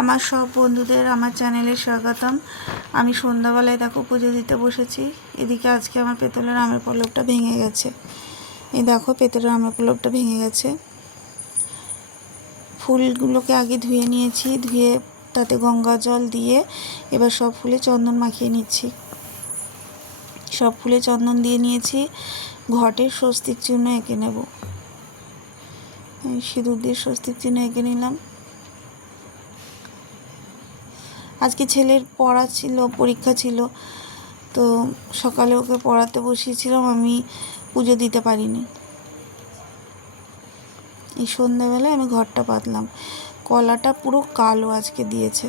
আমার সব বন্ধুদের, আমার চ্যানেলে স্বাগতম। আমি সন্ধ্যাবেলায় দেখো পুজো দিতে বসেছি। এদিকে আজকে আমার পেতলের আমের পল্লবটা ভেঙে গেছে। এই দেখো পেতলের আমের পল্লবটা ভেঙে গেছে। ফুলগুলোকে আগে ধুয়ে নিয়েছি, ধুয়ে তাতে গঙ্গা জল দিয়ে এবার সব ফুলে চন্দন মাখিয়ে নিচ্ছি। সব ফুলে চন্দন দিয়ে নিয়েছি, ঘটের স্বস্তিক চিহ্ন এঁকে নেব। সিঁদুর দিয়ে স্বস্তিক চিহ্ন এঁকে নিলাম। আজকে ছেলের পড়া ছিল, পরীক্ষা ছিল, তো সকালে ওকে পড়াতে বসিয়েছিলাম, আমি পুজো দিতে পারিনি। এই সন্ধ্যাবেলায় আমি ঘরটা পাতলাম। কলাটা পুরো কালো আজকে দিয়েছে।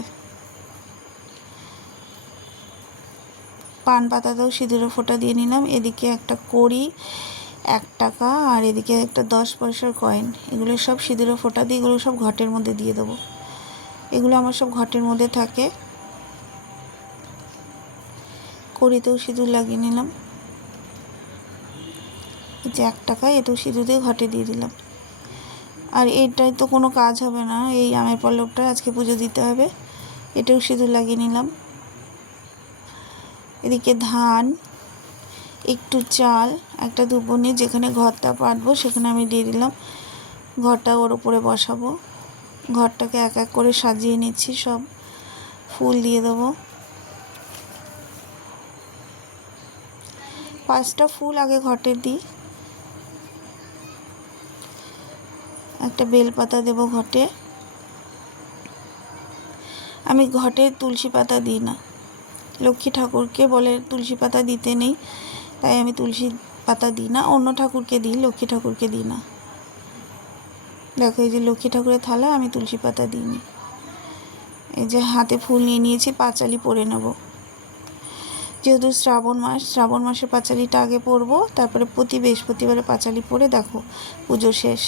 পান পাতাতেও সিঁদুরে ফোঁটা দিয়ে নিলাম, এদিকে একটা কড়ি এক টাকা, আর এদিকে একটা দশ পয়সার কয়েন এগুলো সব সিঁদুরে ফোঁটা দিয়ে, এগুলো সব ঘটের মধ্যে দিয়ে দেবো। এগুলো আমার সব ঘটের মধ্যে থাকে। কড়িতেও সিঁদুর লাগিয়ে নিলাম। যে এক টাকা এতেও সিঁদুর দিয়ে ঘটে দিয়ে দিলাম। আর এটাই তো কোনো কাজ হবে না, এই আমের পল্লবটা আজকে পুজো দিতে হবে এটাও সিঁদুর লাগিয়ে নিলাম। এদিকে ধান, একটু চাল, একটা দুপুনি যেখানে ঘরটা পাতবো সেখানে আমি দিয়ে দিলাম। ঘরটা ওর উপরে বসাবো। ঘরটাকে এক এক করে সাজিয়ে নিচ্ছি, সব ফুল দিয়ে দেবো। পাঁচটা ফুল আগে ঘটে দিই। একটা বেলপাতা দেব ঘটে। আমি ঘটে তুলসী পাতা দিই না। লক্ষ্মী ঠাকুরকে বলে তুলসী পাতা দিতে নেই, তাই আমি তুলসী পাতা দিই না। অন্য ঠাকুরকে দিই, লক্ষ্মী ঠাকুরকে দিই না। দেখো, এই যে লক্ষ্মী ঠাকুরের থালা, আমি তুলসী পাতা দিইনি। এই যে হাতে ফুল নিয়ে নিয়েছি, পাঁচালি পরে নেব। যেহেতু শ্রাবণ মাস, শ্রাবণ মাসে পাঁচালিটা আগে পরবো, তারপরে প্রতি বৃহস্পতিবারে পাঁচালি পরে দেখো, পুজো শেষ।